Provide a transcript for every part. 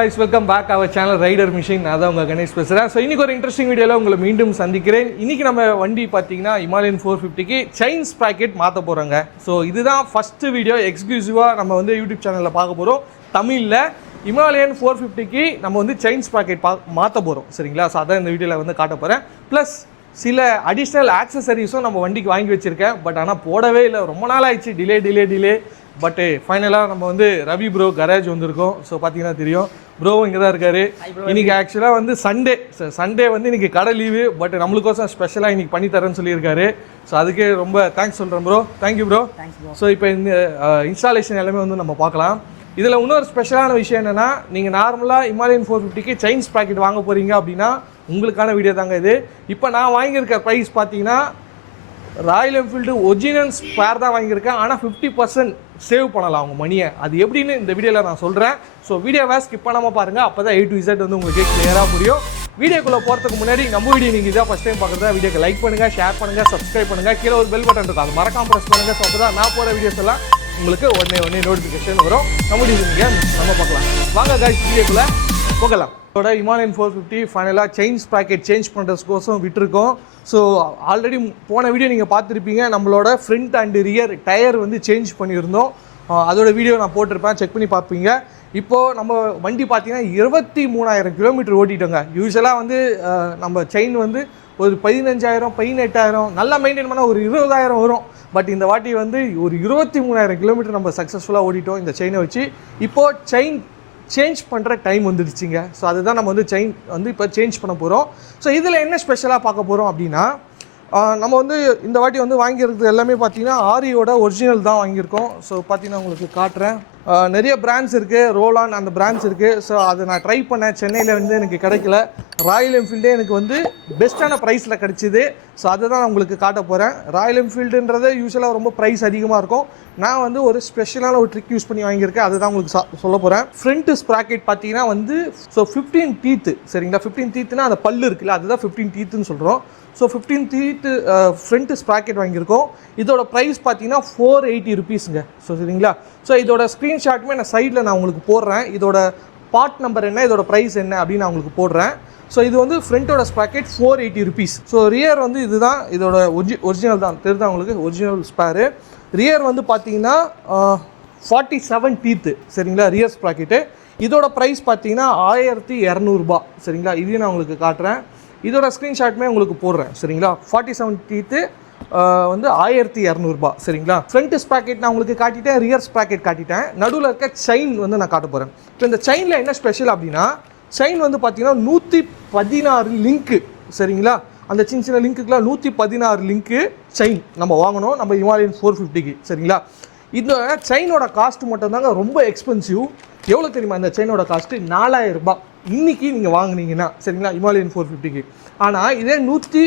Guys welcome back our channel rider mission நான் தான் உங்கள் கணேஷ் பேசுகிறேன் ஸோ இன்னைக்கு ஒரு இன்ட்ரெஸ்டிங் வீடியோவில் உங்களை மீண்டும் சந்திக்கிறேன். இன்றைக்கி நம்ம வண்டி பார்த்தீங்கன்னா இமாலயன் ஃபோர் ஃபிஃப்டிக்கு செயின்ஸ் ப்ராக்கெட் மாற்ற போகிறாங்க ஸோ இதுதான் ஃபஸ்ட்டு வீடியோ எக்ஸ்க்ளூசிவாக நம்ம வந்து யூடியூப் சேனலில் பார்க்க போகிறோம் தமிழில் இமாலயன் ஃபோர் ஃபிஃப்டிக்கு நம்ம வந்து செயின்ஸ் ஸ்ப்ராக்கெட் பா மாற்ற போகிறோம் சரிங்களா? ஸோ அதான் இந்த வீடியோவில் வந்து காட்ட போகிறேன் ப்ளஸ் சில அடிஷ்னல் ஆக்சசரிஸும் நம்ம வண்டிக்கு வாங்கி வச்சுருக்கேன். பட் ஆனால் போடவே இல்லை. ரொம்ப நாள் ஆயிடுச்சு. டிலே டிலே டிலே பட்டு ஃபைனலாக நம்ம வந்து ரவி ப்ரோ கரேஜ் வந்திருக்கோம். ஸோ பார்த்தீங்கன்னா தெரியும். ப்ரோவும் இங்கே தான் இருக்காரு. இன்னைக்கு ஆக்சுவலாக வந்து சண்டே சண்டே வந்து இன்னைக்கு கடை லீவு பட் நம்மளுக்கோசம் ஸ்பெஷலாக இன்னைக்கு பண்ணி தரேன்னு சொல்லியிருக்காரு. ஸோ அதுக்கே ரொம்ப தேங்க்ஸ் சொல்கிறேன் ப்ரோ தேங்க்யூ ப்ரோ ஸோ இப்போ இந்த இன்ஸ்டாலேஷன் எல்லாமே வந்து நம்ம பார்க்கலாம். இதில் இன்னொரு ஸ்பெஷலான விஷயம் என்னென்னா நீங்கள் நார்மலாக இமாலயன் ஃபோர் ஃபிஃப்டிக்கு சைன்ஸ் பாக்கெட் வாங்க போகிறீங்க அப்படின்னா உங்களுக்கான வீடியோ தாங்க இது. இப்போ நான் வாங்கியிருக்க ப்ரைஸ் பார்த்தீங்கன்னா ராயல் என்ஃபீல்டு ஒரிஜினல் ஸ்பேர் தான் வாங்கியிருக்கேன். ஆனால் ஃபிஃப்டி பர்சன்ட் சேவ் பண்ணலாம் அவங்க மணியை. அது எப்படின்னு இந்த வீடியோவில் நான் சொல்கிறேன் ஸோ வீடியோவை ஸ்கிப் பண்ணாமல் பாருங்கள் அப்போ தான் ஏ டு இசட் வந்து உங்களுக்கு கிளியராக புரியும். வீடியோக்குள்ளே போகிறதுக்கு முன்னாடி நம்ம வீடியோ நீங்கள் இதான் ஃபஸ்ட் டைம் பார்க்குறதா வீடியோக்கு லைக் பண்ணுங்கள் ஷேர் பண்ணுங்கள் சப்ஸ்கிரைப் பண்ணுங்கள் கீழே ஒரு பெல் பட்டன் இருக்கும் அது மறக்காம ப்ரெஸ் பண்ணுங்கள் ஸோ அப்போ தான் நான் போகிற வீடியோஸ் எல்லாம் உங்களுக்கு உடனே உடனே நோட்டிஃபிகேஷன் வரும். நம்ம நீங்கள் நம்ம பார்க்கலாம். வாங்க காய்ஸ் வீடியோக்குள்ளே. போகலாம். இதோட இமாலயன் ஃபோர் ஃபிஃப்டி ஃபைனலாக செயின்ஸ் ப்ராக்கெட் சேஞ்ச் பண்ணுறதுக்கோசம் விட்டுருக்கோம். ஸோ ஆல்ரெடி போன வீடியோ நீங்கள் பார்த்துருப்பீங்க. நம்மளோட ஃப்ரண்ட் அண்ட் ரியர் டயர் வந்து சேஞ்ச் பண்ணியிருந்தோம். அதோட வீடியோ நான் போட்டிருப்பேன். செக் பண்ணி பார்ப்பீங்க. இப்போது நம்ம வண்டி பார்த்தீங்கன்னா இருபத்தி மூணாயிரம் கிலோமீட்டர் ஓட்டிட்டோங்க. யூஸ்வலாக வந்து நம்ம செயின் வந்து ஒரு பதினஞ்சாயிரம் பதினெட்டாயிரம் நல்லா மெயின்டைன் பண்ணால் ஒரு இருபதாயிரம் வரும். பட் இந்த வாட்டி வந்து ஒரு இருபத்தி மூணாயிரம் கிலோமீட்டர் நம்ம சக்ஸஸ்ஃபுல்லாக ஓடிட்டோம் இந்த செயினை வச்சு. இப்போது செயின் சேஞ்ச் பண்ணுற டைம் வந்துடுச்சுங்க. ஸோ அதுதான் நம்ம வந்து செயின் வந்து இப்போ சேஞ்ச் பண்ண போகிறோம் ஸோ இதில் என்ன ஸ்பெஷலாக பார்க்க போகிறோம் அப்படின்னா நம்ம வந்து இந்த வாட்டி வந்து வாங்கியிருக்கிறது எல்லாமே பார்த்தீங்கன்னா ஆரியோட ஒரிஜினல் தான் வாங்கியிருக்கோம். ஸோ பார்த்தீங்கன்னா உங்களுக்கு காட்டுறேன். நிறைய பிராண்ட்ஸ் இருக்குது ரோலான் அந்த பிராண்ட்ஸ் இருக்குது ஸோ அதை நான் ட்ரை பண்ணேன். சென்னையில் வந்து எனக்கு கிடைக்கல. ராயல் என்ஃபீல்டே எனக்கு வந்து பெஸ்ட்டான ப்ரைஸில் கிடச்சிது. ஸோ அதை தான் நான் உங்களுக்கு காட்ட போகிறேன் ராயல் என்ஃபீல்டுன்றது யூஸ்வலாக ரொம்ப ப்ரைஸ் அதிகமாக இருக்கும். நான் வந்து ஒரு ஸ்பெஷலான ஒரு ட்ரிக் யூஸ் பண்ணி வாங்கியிருக்கேன். அதை தான் உங்களுக்கு சா- சொல்ல போகிறேன் ஃப்ரண்ட் ஸ்ப்ராக்கெட் பார்த்தீங்கன்னா வந்து ஸோ ஃபிஃப்டீன் டீத்து சரிங்களா? ஃபிஃப்டீன் டீத்துனா அந்த பல்லு இருக்குல்ல அதுதான் ஃபிஃப்டீன் டீத்துன்னு சொல்கிறோம் so fifteen teeth front sprocket வாங்கியிருக்கோம். இதோட ப்ரைஸ் பார்த்தீங்கன்னா ஃபோர் எயிட்டி ருபீஸுங்க ஸோ சரிங்களா? ஸோ இதோட ஸ்க்ரீன்ஷாட்டுமே நான் சைடில் நான் உங்களுக்கு போடுறேன். இதோட பார்ட் நம்பர் என்ன இதோட ப்ரைஸ் என்ன அப்படின்னு நான் உங்களுக்கு போடுறேன். ஸோ இது வந்து ஃப்ரண்ட்டோட sprocket four eighty rupees so rear வந்து இதுதான் இதோட ஒரிஜி ஒரிஜினல் தான். தெரியுதா உங்களுக்கு? ஒரிஜினல் ஸ்பேரு ரியர் வந்து பார்த்தீங்கன்னா ஃபார்ட்டி செவன் டீத்து சரிங்களா? ரியர் ஸ்ப்ராக்கெட்டு இதோட ப்ரைஸ் பார்த்தீங்கன்னா ஆயிரத்தி இரநூறுபா. சரிங்களா? இதையும் நான் உங்களுக்கு காட்டுறேன். இதோட ஸ்க்ரீன்ஷாட்டுமே உங்களுக்கு போடுறேன் சரிங்களா? ஃபார்ட்டி செவன் டீத்து வந்து ஆயிரத்தி இரநூறுபா சரிங்களா? ஃப்ரண்ட் ஸ்ப்ராக்கெட் நான் உங்களுக்கு காட்டிட்டேன் ரியர் ஸ்ப்ராக்கெட் காட்டிட்டேன். நடுவில் இருக்க செயின் வந்து நான் காட்ட போகிறேன் இப்போ இந்த செயினில் என்ன ஸ்பெஷல் அப்படின்னா செயின் வந்து பார்த்தீங்கன்னா நூற்றி பதினாறு லிங்க்கு சரிங்களா? அந்த சின்ன சின்ன லிங்க்குக்குலாம் நூற்றி பதினாறு லிங்க்கு செயின் நம்ம வாங்கணும். நம்ம இமாலயன் ஃபோர் ஃபிஃப்டிக்கு சரிங்களா? இந்த செயினோட காஸ்ட் மட்டும்தாங்க ரொம்ப எக்ஸ்பென்சிவ் எவ்வளோ தெரியுமா இந்த செயினோட காஸ்ட்டு நாலாயிரம் ரூபாய். இன்னைக்கு நீங்கள் வாங்குனீங்கன்னா சரிங்களா? இமாலயன் ஃபோர் ஃபிஃப்டிக்கு ஆனால் இதே நூற்றி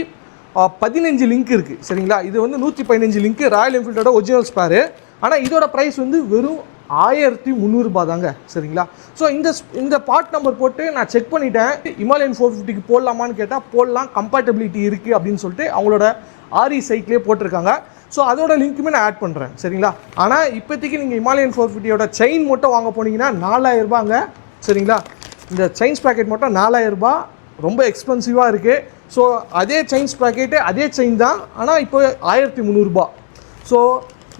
பதினஞ்சு லிங்க் இருக்குது சரிங்களா? இது வந்து நூற்றி பதினஞ்சு லிங்க் ராயல் என்ஃபீல்டோட ஒரிஜினல் ஸ்பேரு ஆனால் இதோட ப்ரைஸ் வந்து வெறும் ஆயிரத்தி முந்நூறுபா தாங்க சரிங்களா? ஸோ இந்த இந்த பார்ட் நம்பர் போட்டு நான் செக் பண்ணிட்டேன். இமாலயன் ஃபோர் ஃபிஃப்டிக்கு போடலாமான்னு கேட்டால் போடலாம் கம்பேட்டபிலிட்டி இருக்குது அப்படின்னு சொல்லிட்டு அவங்களோட ஆரி சைக்கிளே போட்டிருக்காங்க. ஸோ அதோட லிங்க்குமே நான் ஆட் பண்ணுறேன் சரிங்களா? ஆனால் இப்போதைக்கு நீங்கள் இமாலயன் ஃபோர் ஃபிஃப்டியோட செயின் மட்டும் வாங்க போனீங்கன்னா நாலாயிரம் ரூபாங்க சரிங்களா? இந்த செயின்ஸ் பேக்கெட் மட்டும் நாலாயிரரூபா ரொம்ப எக்ஸ்பென்சிவாக இருக்குது ஸோ அதே செயின்ஸ் பேக்கெட்டு அதே செயின் தான். ஆனால் இப்போ ஆயிரத்தி முந்நூறுபா. ஸோ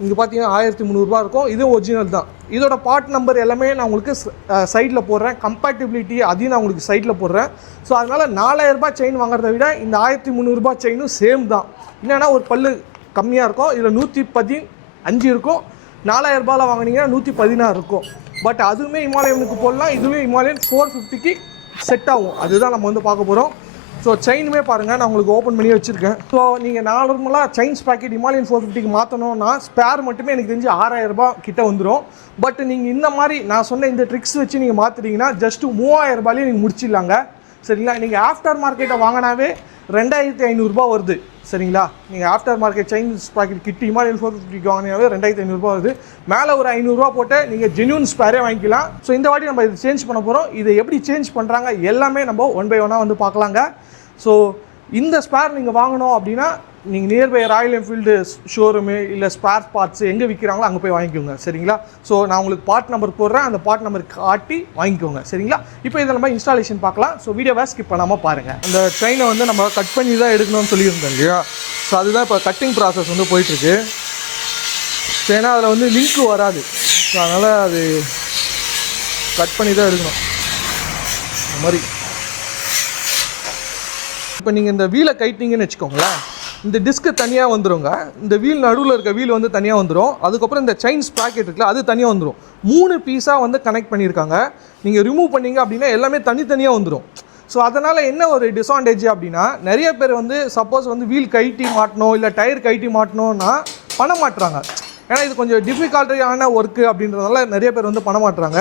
இங்கே பார்த்தீங்கன்னா ஆயிரத்தி முந்நூறுரூவா இருக்கும். இது ஒரிஜினல் தான். இதோட பார்ட் நம்பர் எல்லாமே நான் உங்களுக்கு சைடில் போடுறேன். கம்பேட்டிபிலிட்டி அதையும் நான் உங்களுக்கு சைடில் போடுறேன். ஸோ அதனால் நாலாயிரரூபா செயின் வாங்குறத விட இந்த ஆயிரத்தி முந்நூறுபா செயினும் சேம் தான். என்னென்னா ஒரு பல்லு கம்மியாக இருக்கும். இதில் நூற்றி பதி அஞ்சு இருக்கும். நாலாயிரரூபாவில் வாங்கினீங்கன்னா வாங்குனீங்கன்னா நூற்றி பதினாறு இருக்கும். பட் அதுவுமே இமாலயனுக்கு போடலாம். இதுவுமே இமாலயன் ஃபோர் ஃபிஃப்டிக்கு செட் ஆகும். அதுதான் நம்ம வந்து பார்க்க போகிறோம் ஸோ செயினுமே பாருங்கள் நான் உங்களுக்கு ஓப்பன் பண்ணி வச்சுருக்கேன். ஸோ நீங்கள் நார்மலாக செயின்ஸ் பேக்கெட் இமாலயன் ஃபோர் ஃபிஃப்டிக்கு மாற்றணும்னா ஸ்பேர் மட்டுமே எனக்கு தெரிஞ்சு ஆறாயிரரூபா கிட்டே கிட்ட வந்துடும் பட் நீங்கள் இந்த மாதிரி நான் சொன்ன இந்த ட்ரிக்ஸ் வச்சு நீங்கள் மாற்றுறீங்கன்னா ஜஸ்ட்டு மூவாயிரம் நீங்கள் முடிச்சிடலாங்க. சரிங்களா? நீங்கள் ஆஃப்டர் மார்க்கெட்டை வாங்கினாவே ரெண்டாயிரத்தி ஐநூறுரூபா வருது. சரிங்களா? நீங்கள் ஆஃப்டர் மார்க்கெட் சைனீஸ் பாக்கெட் கிட்டி இமாலயன் ஃபோர் ஃபிஃப்டிக்கு வாங்கினாவே ரெண்டாயிரத்தி ஐநூறுரூபா வருது. மேலே ஒரு ஐநூறுரூவா போட்டு நீங்கள் ஜென்யூன் ஸ்பேரே வாங்கிக்கலாம். ஸோ இந்த வாட்டி நம்ம இது சேஞ்ச் பண்ண போகிறோம் இதை எப்படி சேஞ்ச் பண்ணுறாங்க எல்லாமே நம்ம ஒன் பை ஒன்னாக வந்து பார்க்கலாங்க. ஸோ இந்த ஸ்பேர் நீங்கள் வாங்கணும் அப்படின்னா நீங்கள் நியர்பை ராயல் என்ஃபீல்டு ஷோரூமு இல்லை ஸ்பேர் பார்ட்ஸ் எங்கே விற்கிறாங்களோ அங்கே போய் வாங்கிக்கோங்க சரிங்களா? ஸோ நான் உங்களுக்கு பார்ட் நம்பர் போடுறேன் அந்த பார்ட் நம்பர் காட்டி வாங்கிக்கோங்க சரிங்களா? இப்போ இதை நம்ம இன்ஸ்டாலேஷன் பார்க்கலாம். ஸோ வீடியோவை ஸ்கிப் பண்ணாமல் பாருங்கள் அந்த ட்ரெயினை வந்து நம்ம கட் பண்ணி தான் எடுக்கணும்னு சொல்லியிருந்தோம் இல்லையா? ஸோ அதுதான் இப்போ கட்டிங் ப்ராசஸ் வந்து போயிட்டுருக்கு. ஸோ ஏன்னா அதில் வந்து லிங்க் வராது. ஸோ அதனால் அது கட் பண்ணி தான் எடுக்கணும். இந்த மாதிரி. இப்போ நீங்கள் இந்த வீலை கைட்டிங்கன்னு வச்சுக்கோங்களேன். இந்த டிஸ்க்கு தனியாக வந்துருங்க. இந்த வீல் நடுவில் இருக்க வீல் வந்து தனியாக வந்துடும் அதுக்கப்புறம் இந்த செயின் ஸ்ப்ராக்கெட் இருக்குல்ல அது தனியாக வந்துடும் மூணு பீஸாக வந்து கனெக்ட் பண்ணியிருக்காங்க. நீங்கள் ரிமூவ் பண்ணீங்க அப்படின்னா எல்லாமே தனித்தனியாக வந்துடும் ஸோ அதனால் என்ன ஒரு டிஸ்அட்வான்டேஜ் அப்படின்னா நிறைய பேர் வந்து சப்போஸ் வந்து வீல் கைட்டி மாட்டணும் இல்லை டயர் கைட்டி மாட்டணும்னா பண்ண மாட்டுறாங்க. ஏன்னா இது கொஞ்சம் டிஃபிகல்ட்டியான ஒர்க்கு அப்படின்றதுனால நிறைய பேர் வந்து பண்ண மாட்டுறாங்க.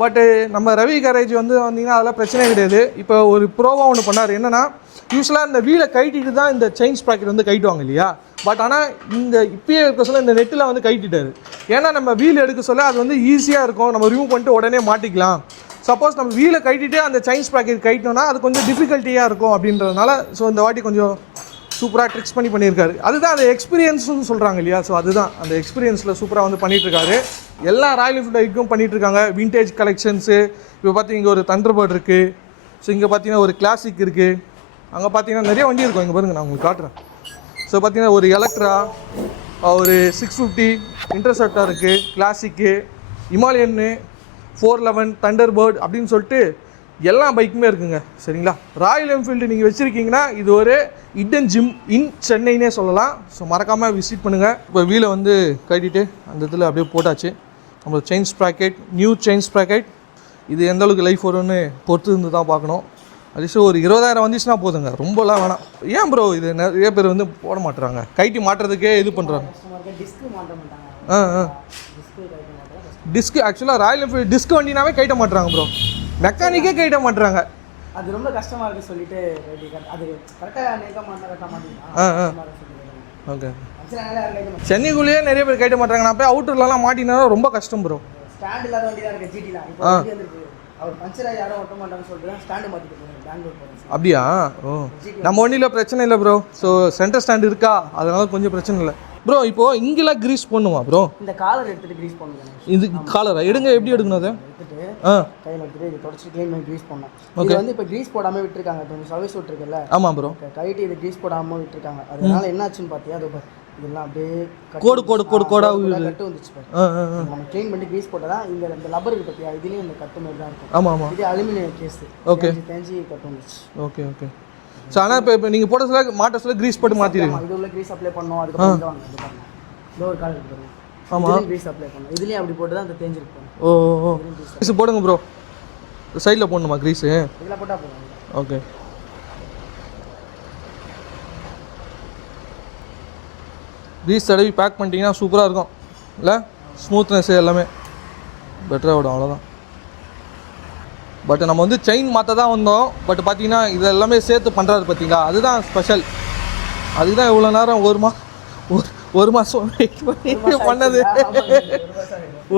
பட்டு நம்ம ரவி கேரேஜ் வந்து வந்தீங்கன்னா அதெல்லாம் பிரச்சனை கிடையாது. இப்போ ஒரு ப்ரோவாக ஒன்று பண்ணார். என்னென்னா யூஸ்வலாக இந்த வீலை கைட்டிட்டு தான் இந்த செயின் ஸ்ப்ராக்கெட் வந்து கைட்டுவாங்க இல்லையா? பட் ஆனால் இந்த இப்பயே இருக்க சொல்ல இந்த நெட்டில் வந்து கைட்டிட்டாரு ஏன்னா நம்ம வீல் எடுக்க சொல்ல அது வந்து ஈஸியாக இருக்கும். நம்ம ரிமூவ் பண்ணிட்டு உடனே மாட்டிக்கலாம். சப்போஸ் நம்ம வீலை கைட்டிட்டு அந்த செயின் ஸ்ப்ராக்கெட் கைட்டோம்னா அது கொஞ்சம் டிஃபிகல்ட்டியாக இருக்கும் அப்படின்றதுனால ஸோ இந்த வாட்டி கொஞ்சம் சூப்பராக ட்ரிக்ஸ் பண்ணி பண்ணியிருக்காரு. அதுதான் அந்த எக்ஸ்பீரியன்ஸ்னு சொல்கிறாங்க இல்லையா? ஸோ அதுதான். அந்த எக்ஸ்பீரியன்ஸில் சூப்பராக வந்து பண்ணிகிட்ருக்காரு எல்லா ராயல் என்ஃபீல்டைக்கும் பண்ணிகிட்ருக்காங்க பண்ணிட்டு இருக்காங்க விண்டேஜ் கலெக்ஷன்ஸு இப்போ பார்த்தீங்க இங்கே ஒரு தண்டர்பர்ட் இருக்குது ஸோ இங்கே பார்த்தீங்கன்னா ஒரு கிளாசிக் இருக்குது அங்கே பார்த்தீங்கன்னா நிறைய வண்டி இருக்கும். இங்கே பாருங்கள் நான் உங்களுக்கு காட்டுறேன். ஸோ பார்த்தீங்கன்னா ஒரு எலக்ட்ரா ஒரு சிக்ஸ் ஃபிஃப்டி இன்டர்செப்டாக இருக்குது கிளாசிக்கு இமாலயன்னு ஃபோர் லெவன் தண்டர்பர்ட் அப்படின்னு சொல்லிட்டு எல்லா பைக்குமே இருக்குங்க. சரிங்களா? ராயல் என்ஃபீல்டு நீங்கள் வச்சுருக்கீங்கன்னா இது ஒரு இடன் ஜிம் இன் சென்னைனே சொல்லலாம். ஸோ மறக்காமல் விசிட் பண்ணுங்கள் இப்போ வீலை வந்து கட்டிட்டு அந்த இதில் அப்படியே போட்டாச்சு. நம்ம chain sprocket new chain sprocket இது எந்த அளவுக்கு லைஃப் வரும்னு பொறுத்து இருந்து தான் பார்க்கணும். அட்லீஸ்ட் ஒரு இருபதாயிரம் வந்துச்சுன்னா போதுங்க. ரொம்பலாம் வேணாம். ஏன் ப்ரோ இது நிறைய பேர் வந்து போட மாட்டுறாங்க கைட்டி மாட்டுறதுக்கே இது பண்ணுறாங்க ஆ ஆ. டிஸ்க்கு டிஸ்க் ஆக்சுவலாக ராயல் என்ஃபீல்டு டிஸ்க் வண்டினாவே கைட்ட மாட்டுறாங்க ப்ரோ மெக்கானிக்கே கைட்ட மாட்டுறாங்க அது ரொம்ப கஷ்டமா இருக்கு சொல்லிட்டு அது கரெக்டாக நேக்க மாட்டா கட்ட சொல்லிட்டு. ஓகே. மாட்டாங்க. சென்னைக்குள்ளேயே நிறைய பேர் கைட்ட மாட்டாங்க நான் போய் அவுட்டர்லலாம் மாட்டினா ரொம்ப கஷ்டம் ப்ரோ ஸ்டாண்ட் இல்லாத வண்டி தான். இருக்கு ஜிடிலாம் இப்போ அவர் பஞ்சர் ஆகி யாரும் ஓட்ட மாட்டாங்கன்னு சொல்லிட்டு ஸ்டாண்டு மாற்றிட்டு போகிறேன் பெங்களூர் போகிறேன் அப்படியா? ஓ. நம்ம வண்டியில் பிரச்சனை இல்லை ப்ரோ ஸோ சென்டர் ஸ்டாண்ட் இருக்கா? அதனால கொஞ்சம் பிரச்சனை இல்லை. ப்ரோ இப்போது இங்கெல்லாம் கிரீஸ் பண்ணுமா ப்ரோ இந்த காலர் எடுத்துட்டு க்ரீஸ் பண்ணுங்க இது காலரா எடுங்க எப்படி எடுக்கணும் அதை? எடுத்துட்டு கையில் எடுத்துட்டு இது தொடச்சி க்ளீன் பண்ணி க்ரீஸ் பண்ணோம் இது வந்து இப்போ க்ரீஸ் போடாமல் விட்டுருக்காங்க இப்போ சர்வீஸ் விட்டுருக்குல்ல? ஆமாம் ப்ரோ கைட்டு இது க்ரீஸ் போடாமல் விட்டுருக்காங்க. அதனால என்னாச்சுன்னு பார்த்தியா அது இதெல்லாம் அப்படியே கோடு கோடு கோடு கோடா கட்டு வந்துச்சு. நம்ம க்ளீன் பண்ணி க்ரீஸ் போட்டால் தான் இந்த இந்த லப்பர் இருக்கு பார்த்தியா இதுலேயும் இந்த கட்டு மாதிரி தான் இருக்கும். ஆமாம் ஆமாம் இது அலுமினியம் கேஸ் Okay. தேஞ்சி கட்டு வந்துச்சு ஓகே ஓகே ஸோ ஆனால் இப்போ இப்போ நீங்கள் போட்ட சொல்ல மாட்ட சொல்ல கிரீஸ் போட்டு மாற்றிடுங்க இது உள்ள க்ரீஸ் அப்ளை பண்ணோம் அதுக்கப்புறம் இது ஒரு கால் இருக்கு பாருங்க. ஆமா. இதுலயும் க்ரீஸ் அப்ளை பண்ணோம். இதுலயும் அப்படி போட்டு தான் அந்த தேஞ்சிருக்கு. ஓ ஓ, கிரீஸ் போடுங்க ப்ரோ சைடில் போடணுமா கிரீஸு இதெல்லாம் போட்டா போதும். ஓகே கிரீஸ் தடவி பேக் பண்ணிட்டீங்கன்னா சூப்பராக இருக்கும். இல்லை? ஸ்மூத்னஸ் எல்லாமே. பெட்டராக விடும் அவ்வளோதான் பட் நம்ம வந்து செயின் மாற்ற தான் வந்தோம். பட் பார்த்தீங்கன்னா இது எல்லாமே சேர்த்து பண்ணுறாரு பார்த்தீங்களா அதுதான் ஸ்பெஷல் அதுதான் இவ்வளோ நேரம் ஒரு மா ஒரு ஒரு மாதம் வெயிட் பண்ணி பண்ணது.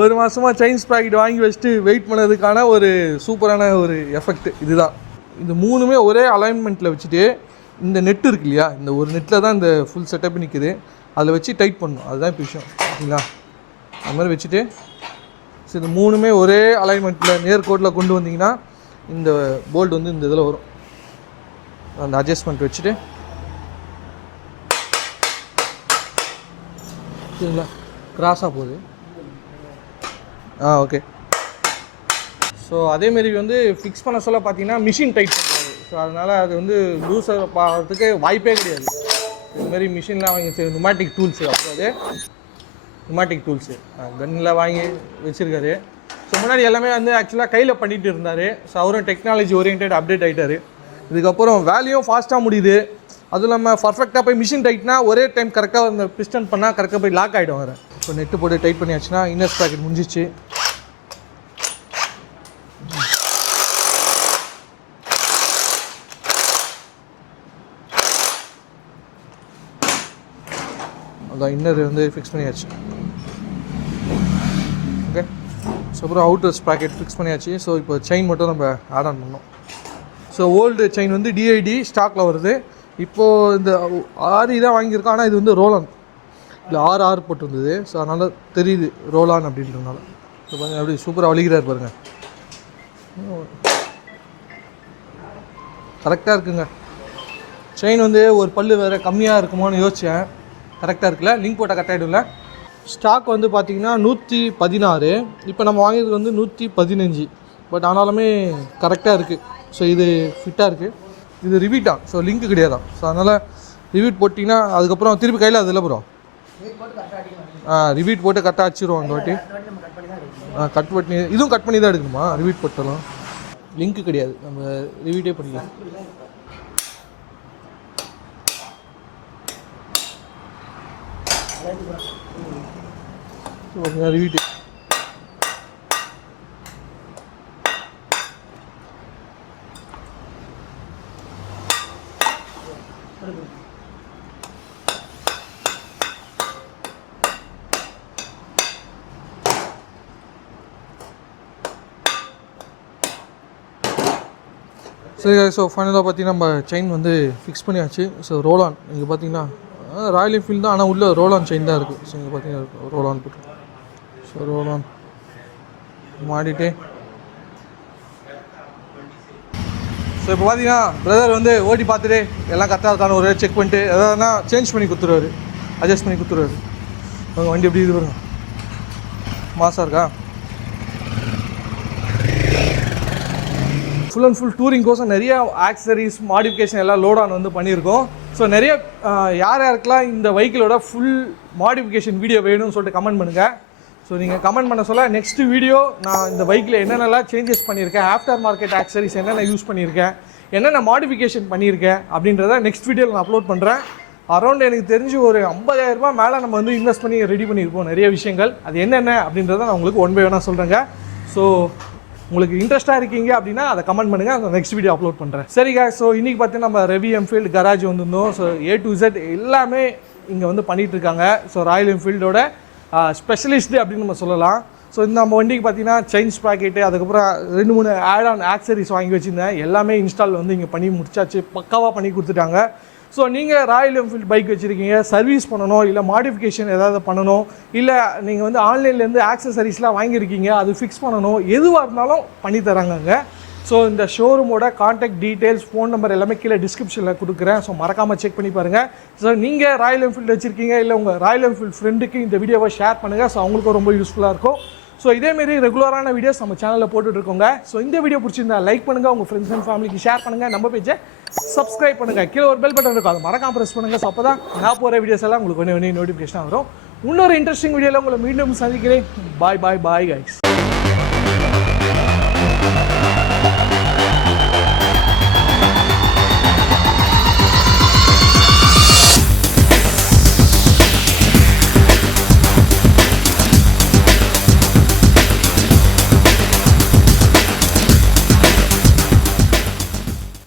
ஒரு மாதமாக செயின்ஸ் பாக்கெட் வாங்கி வச்சுட்டு வெயிட் பண்ணதுக்கான ஒரு சூப்பரான ஒரு எஃபெக்ட் இதுதான். இது மூணுமே ஒரே அலைன்மெண்ட்டில் வச்சுட்டு இந்த நெட் இருக்கு இல்லையா? இந்த ஒரு நெட்டில் தான் இந்த ஃபுல் செட்டப் நிற்குது அதில் வச்சு டைட் பண்ணணும். அதுதான் இப்போ விஷயம். ஓகேங்களா அது மாதிரி வச்சுட்டு ஸோ இது மூணுமே ஒரே அலைன்மெண்ட்டில் நேர்கோட்டில் கொண்டு வந்தீங்கன்னா இந்த போல்ட் வந்து இந்த இதில் வரும். அந்த அட்ஜஸ்ட்மெண்ட் வச்சுட்டு. சரிங்களா கிராஸாக போகுது. ஆ ஓகே ஸோ அதேமாரி வந்து ஃபிக்ஸ் பண்ண சொல்ல பார்த்தீங்கன்னா மிஷின் டைட் பண்ணுறாரு ஸோ அதனால் அது வந்து லூஸாக பார்க்கறதுக்கு வாய்ப்பே கிடையாது. இதுமாரி மிஷின்லாம் அவங்க சரி நுமாட்டிக் டூல்ஸு அப்போ அது நுமாட்டிக் டூல்ஸு கன்னில் வாங்கி வச்சுருக்காரு. ஸோ முன்னாடி எல்லாமே வந்து ஆக்சுவலாக கையில் பண்ணிகிட்டு இருந்தார். ஸோ அவரும் டெக்னாலஜி ஓரியன்ட் அப்டேட் ஆகிட்டார் இதுக்கப்புறம் வேலையும் ஃபாஸ்ட்டாக முடியுது. அதுவும் இல்லாமல் பர்ஃபெக்டாக போய் மிஷின் டைட்னா ஒரே டைம் கரெக்டாக அந்த பிஸ்டன் பண்ணால் கரெக்டாக போய் லாக் ஆகிடும் வேறு இப்போ நெட்டு போட்டு டைட் பண்ணியாச்சுன்னா இன்னர்ஸ் பேக்கெட் முடிஞ்சிச்சு. அதான் இன்னர் வந்து ஃபிக்ஸ் பண்ணியாச்சு. ஓகே ஸோ அப்புறம் அவுட்டர்ஸ் பேக்கெட் ஃபிக்ஸ் பண்ணியாச்சு. ஸோ இப்போ செயின் மட்டும் நம்ம ஆட் ஆன் பண்ணோம் ஸோ ஓல்டு செயின் வந்து டிஐடி ஸ்டாக்கில் வருது. இப்போது இந்த ஆறு தான் வாங்கியிருக்கோம். ஆனால் இது வந்து ரோலான் இல்லை ஆறு ஆறு போட்டிருந்தது. ஸோ அதனால் தெரியுது ரோலான் அப்படின்றதுனால. ஸோ பாருங்கள் அப்படி சூப்பராக வலிக்கிறார் பாருங்கள் கரெக்டாக இருக்குங்க. செயின் வந்து ஒரு பல்லு வேறு கம்மியாக இருக்குமோன்னு யோசித்தேன் கரெக்டாக இருக்குல்ல? லிங்க் போட்டால் கரெக்ட் ஆகிடும்ல ஸ்டாக் வந்து பார்த்தீங்கன்னா நூற்றி பதினாறு. இப்போ நம்ம வாங்கியது வந்து நூற்றி பதினஞ்சு. பட் ஆனாலுமே கரெக்டாக இருக்குது ஸோ இது ஃபிட்டாக இருக்குது இது ரிவீட்டா ஸோ லிங்க் கிடையாதான் ஸோ அதனால் ரிவீட் போட்டிங்கன்னா அதுக்கப்புறம் திருப்பி கையில் அது இல்லை ப்ரோ ஆ ரிவீட் போட்டு கரெக்டாக அடிச்சிருவோம் அந்த வாட்டி. ஆ கட் பண்ணி இதுவும் கட் பண்ணி தான் எடுக்கணுமா? ரிவீட் போட்டாலும். லிங்க் கிடையாது. நம்ம ரிவீட்டே பண்ணிக்கலாம். வீட்டு சரி ஸோ ஃபைனலாக பார்த்தீங்கன்னா நம்ம செயின் வந்து ஃபிக்ஸ் பண்ணியாச்சு. ஸோ ரோலான் இங்கே பார்த்தீங்கன்னா ராயல் என்ஃபீல்டு தான். ஆனால் உள்ள ரோலான் செயின் தான் இருக்குது ஸோ இங்கே பார்த்தீங்கன்னா ரோலான் போட்டு. So roll-on மாடிட்டே. ஸோ இப்போ பார்த்தீங்கன்னா பிரதர் வந்து ஓட்டி பார்த்துட்டு எல்லாம் கரெக்டாக இருக்கான ஒரு செக் பண்ணிட்டு எதாவதுனா சேஞ்ச் பண்ணி கொடுத்துருவாரு அட்ஜஸ்ட் பண்ணி கொடுத்துருவாரு உங்கள் வண்டி எப்படி இது வரும் மாசாக இருக்கா? ஃபுல் அண்ட் ஃபுல் டூரிங் கோசம் நிறைய ஆக்சரிஸ் மாடிஃபிகேஷன் எல்லாம் லோடான் வந்து பண்ணியிருக்கோம். ஸோ நிறைய யார் யாருக்கெல்லாம் இந்த வெஹிக்கிளோட ஃபுல் மாடிஃபிகேஷன் வீடியோ வேணும்னு சொல்லிட்டு கமெண்ட் பண்ணுங்கள் ஸோ நீங்கள் கமெண்ட் பண்ண சொல்ல நெக்ஸ்ட் வீடியோ நான் இந்த பைக்கில் என்னென்னலாம் சேஞ்சஸ் பண்ணியிருக்கேன் ஆஃப்டர் மார்க்கெட் ஆக்சரிஸ் என்னென்ன யூஸ் பண்ணியிருக்கேன் என்னென்ன மாடிஃபிகேஷன் பண்ணியிருக்கேன் அப்படின்றத நெக்ஸ்ட் வீடியோவில் நான் அப்லோட் பண்ணுறேன் அரௌண்ட் எனக்கு தெரிஞ்சு ஒரு 50000 ரூபாய் மேலே நம்ம வந்து இன்வெஸ்ட் பண்ணி ரெடி பண்ணியிருப்போம் நிறைய விஷயங்கள். அது என்னென்ன அப்படின்றத நான் உங்களுக்கு ஒன் பை ஒன்னாக சொல்கிறேங்க ஸோ உங்களுக்கு இன்ட்ரெஸ்ட்டாக இருக்கீங்க அப்படின்னா அதை கமெண்ட் பண்ணுங்கள் அந்த நெக்ஸ்ட் வீடியோ அப்லோட் பண்ணுறேன் சரிங்க ஸோ இன்றைக்கி பார்த்தீங்கன்னா நம்ம ரெவி என்ஃபீல்டு கராஜ் வந்திருந்தோம். ஸோ ஏ டு இசட் எல்லாமே இங்கே வந்து பண்ணிகிட்ருக்காங்க இருக்காங்க. ஸோ ராயல் என்ஃபீல்டோட ஸ்பெஷலிஸ்ட்டு அப்படின்னு நம்ம சொல்லலாம். ஸோ இந்த நம்ம வண்டிக்கு பார்த்தீங்கன்னா செயின்ஸ் பாக்கெட்டு அதுக்கப்புறம் ரெண்டு மூணு ஆட் ஆன் ஆக்சரிஸ் வாங்கி வச்சுருந்தேன். எல்லாமே இன்ஸ்டால் வந்து இங்கே பண்ணி முடிச்சாச்சு. பக்காவாக பண்ணி கொடுத்துட்டாங்க. ஸோ நீங்கள் ராயல் என்ஃபீல்டு பைக் வச்சுருக்கீங்க சர்வீஸ் பண்ணணும் இல்லை மாடிஃபிகேஷன் ஏதாவது பண்ணணும் இல்லை நீங்கள் வந்து ஆன்லைன்லேருந்து ஆக்சசரிஸ்லாம் வாங்கியிருக்கீங்க அது ஃபிக்ஸ் பண்ணணும் எதுவாக இருந்தாலும் பண்ணி தராங்கங்க. ஸோ இந்த ஷோரூமோட காண்டாக்ட் டீட்டெயில்ஸ் ஃபோன் நம்பர் எல்லாமே கீழே டிஸ்கிரிப்ஷனில் கொடுக்குறேன். ஸோ மறக்காமல் செக் பண்ணி பாருங்கள் ஸோ நீங்கள் ராயல் என்ஃபீல்டு வச்சுருக்கீங்க இல்லை உங்கள் ராயல் என்ஃபீல்டு ஃப்ரெண்டுக்கு இந்த வீடியோவை ஷேர் பண்ணுங்கள் ஸோ அவங்களுக்கும் ரொம்ப யூஸ்ஃபுல்லாக இருக்கும். ஸோ இதேமாரி ரெகுலரான வீடியோஸ் நம்ம சேனலில் போட்டுட்டு இருக்கோங்க ஸோ இந்த வீடியோ பிடிச்சிருந்தா லைக் பண்ணுங்கள் உங்கள் ஃப்ரெண்ட்ஸ் அண்ட் ஃபேமிலிக்கு ஷேர் பண்ணுங்கள் நம்ம பேஜை சப்ஸ்கிரைப் பண்ணுங்கள் கீழே ஒரு பெல் பட்டன் இருக்கும். அதை மறக்காம ப்ரெஸ் பண்ணுங்கள் ஸோ அப்போ தான் நான் போகிற வீடியோஸ் எல்லாம் உங்களுக்கு ஒன்று ஒன்று நோட்டிஃபிகேஷன் வரும். இன்னொரு இன்ட்ரெஸ்டிங் வீடியோவில் உங்களை மீண்டும் சந்திக்கிறேன். பாய் பாய் பாய் கைஸ்